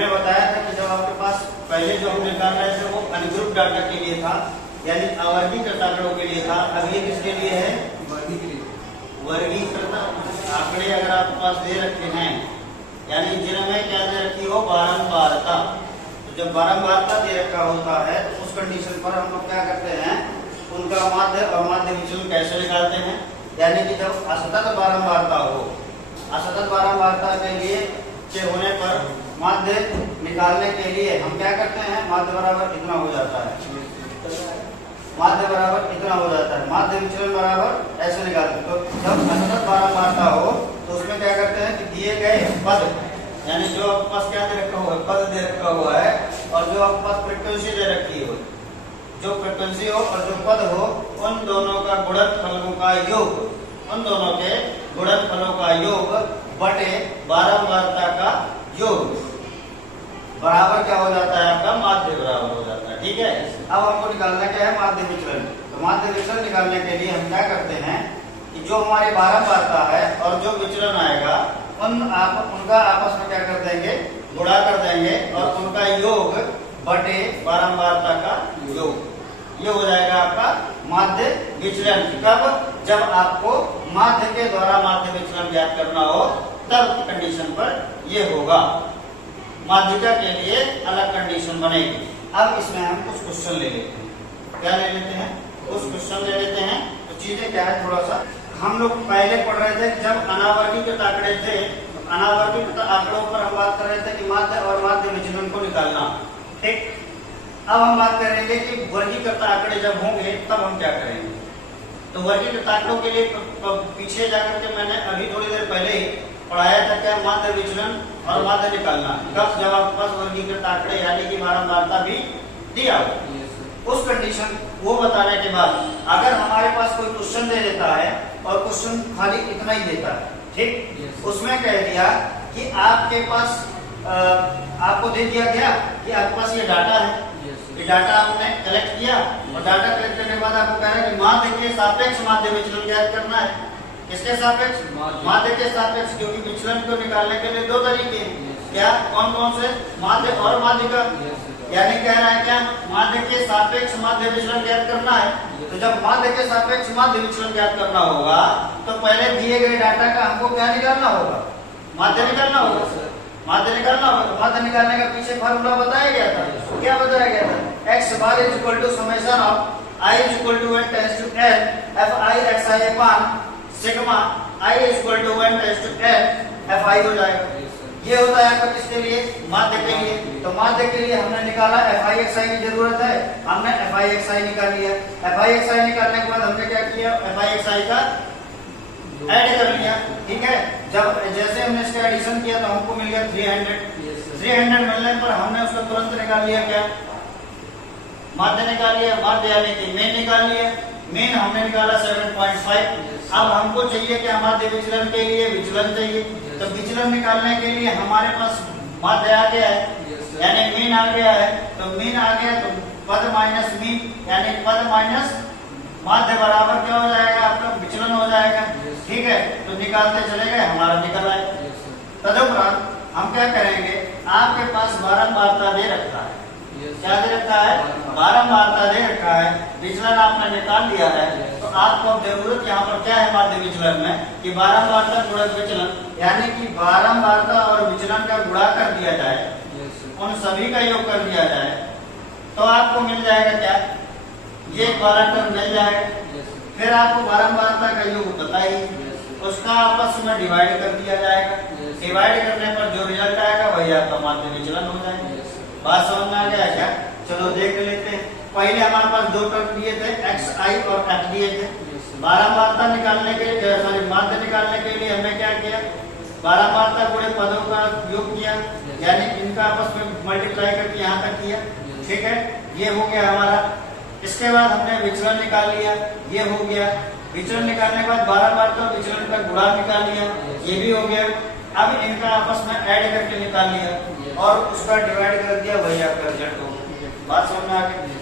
हमने बताया था कि जब आपके पास पहले जो हम निकाल रहे थे वो अनग्रुप डाटा के लिए था, यानी अवर्गीकृत आंकड़ों के लिए था। अब ये किसके लिए है? वर्गीकृत आंकड़े अगर आपके पास दे रखे हैं, यानी जिनमें क्या दे रखी हो? बारंबारता। तो जब बारंबारता दे रखा होता है तो उस कंडीशन पर हम लोग क्या करते हैं? उनका माध्य और माध्य विचलन कैसे निकालते हैं? यानी कि जब असतत बारंबारता हो, असतत बारंबारता के होने पर माध्य निकालने के लिए हम क्या करते हैं? माध्य बराबर इतना हो जाता है, माध्य बराबर इतना हो जाता है, माध्य विचलन बराबर ऐसे निकालते हैं। तो जब असतत बारंबारता हो तो उसमें क्या करते हैं कि दिए गए पद, यानी जो आपके पास क्या दे रखा हुआ है? पद दे रखा हुआ है, और जो आपके पास फ्रीक्वेंसी दे रखी हो, जो फ्रीक्वेंसी हो और जो पद हो, उन दोनों का गुणनफलों का योग, उन दोनों के गुणनफलों का योग बटे बारंबारता का योग बराबर क्या हो जाता है? आपका माध्य बराबर हो जाता है। ठीक है, अब हमको निकालना क्या है? माध्य विचलन। तो माध्य विचलन निकालने के लिए हम क्या करते हैं कि जो हमारी बारंबारता है और जो विचलन आएगा उनका आपस में क्या कर देंगे? गुणा कर देंगे, और उनका योग बटे बारंबारता का योग, ये हो जाएगा आपका माध्य विचलन। कब? जब आपको माध्य के द्वारा माध्य विचलन ज्ञात करना हो, तब कंडीशन पर ये होगा। माध्यिका के लिए अलग कंडीशन बनेगी। अब इसमें हम कुछ क्वेश्चन ले लेते हैं। क्या ले लेते हैं? कुछ क्वेश्चन ले लेते हैं। तो चीजें क्या है, थोड़ा सा हम लोग पहले पढ़ रहे थे जब अनावर्गीकृत आंकड़े थे, अनावर्गीकृत आंकड़ों पर हम बात कर रहे थे कि माध्य और माध्य विचलन को निकालना। ठीक, अब हम बात करेंगे कि वर्गीकृत आंकड़े जब होंगे तब हम क्या करेंगे। तो वर्गीकृत आंकड़ों के लिए पीछे जाकर के मैंने अभी थोड़ी देर पहले ही पढ़ाया था क्या? माध्य विचलन और माध्य निकालना। कब? जब आपके पास वर्गीकृत आंकड़े यानी कि बारंबारता भी दिया हो। उस कंडीशन वो बताने के बाद अगर हमारे पास कोई क्वेश्चन दे देता है और क्वेश्चन खाली इतना ही देता है, ठीक, उसमें कह दिया कि आपके पास आपको दे दिया गया कि आपके पास ये डाटा है, ये डाटा आपने कलेक्ट किया, और डाटा कलेक्ट करने के बाद आपको कह रहा है कि माध्य के सापेक्ष माध्य विचलन ज्ञात करना है। किसके सापेक्ष? माध्य के सापेक्ष, क्योंकि विचलन को निकालने के लिए दो तरीके हैं। क्या? कौन कौन से? माध्य और माध्यिका। यानी कह रहा है क्या? माध्य के सापेक्ष माध्य विचलन ज्ञात करना है। तो जब माध्य के सापेक्ष माध्य विचलन ज्ञात करना होगा तो पहले दिए गए डाटा का हमको क्या निकालना होगा? माध्य निकालना होगा। माध्य निकालना होगा। माध्य निकालने का पीछे फार्मूला बताया गया था। क्या बताया गया था? x bar is equal to summation of i is equal to 1 tends to n fi xi upon sigma i is equal to 1 tends to n fi हो जाएगा। ये होता है आपका किसके लिए? माध्य के लिए। तो माध्य के लिए हमने निकाला fi xi की जरूरत है, हमने fi xi निकाल लिया। fi xi निकालने के बाद हमने क्या किया? fi xi का ऐड कर लिया। ठीक है, जब जैसे हमने इसका एडिशन किया तो हमको मिल गया 300 मिलने पर हमने उसको तुरंत निकाल लिया। क्या? माध्य निकाल लिया। माध्य यानी कि मीन निकाल लिया। मीन हमने निकाला 7.5। अब हमको चाहिए कि हमारे विचलन के लिए विचलन चाहिए। तो विचलन निकालने के लिए हमारे पास माध्य आ गया है, यानी मीन आ गया है। तो मीन आ गया तो पद माइनस मीन यानी पद माइनस माध्य बराबर क्या हो जाएगा? आपका विचलन हो जाएगा। ठीक है, तो निकालते चले गए, हमारा निकल आएगा। तदुपरांत हम क्या करेंगे? आपके पास बारंबारता दे रखा है। क्या दे रखा है? बारंबारता दे रखा है। विचलन आपने निकाल लिया है, तो आपको अब जरूरत यहाँ पर क्या है माध्य विचलन में कि बारंबारता गुणक विचलन, यानी कि बारंबारता और विचलन का गुणा कर दिया जाए, उन सभी का योग कर दिया जाए, तो आपको मिल जाएगा क्या? ये 12 टर्म मिल जाएगा। फिर आपको बारंबारता का योग बताइए, उसका आपस में डिवाइड कर दिया जाएगा। डिवाइड करने पर जो रिजल्ट आएगा वही आपका माध्य विचलन हो जाएगा। बात समझ में आ गया क्या? चलो देख लेते हैं। पहले हमारे पास दो टर्म दिए थे, xi और f दिए थे। बारंबारता निकालने के लिए, सॉरी माध्य निकालने के लिए हमने क्या किया? बारंबारता गुणे पदों का योग किया, यानी इनका आपस में मल्टीप्लाई करके यहाँ तक किया। ठीक है, ये हो गया हमारा। इसके बाद हमने विचलन निकाल लिया, ये हो गया। विचलन निकालने के बाद बारंबारता और विचलन का गुणा निकाल लिया, ये भी हो गया। अब इनका आपस में ऐड करके निकाल लिया और उसका डिवाइड कर दिया, वही आपका रिजल्ट हो गया। बात समझ में आ गई?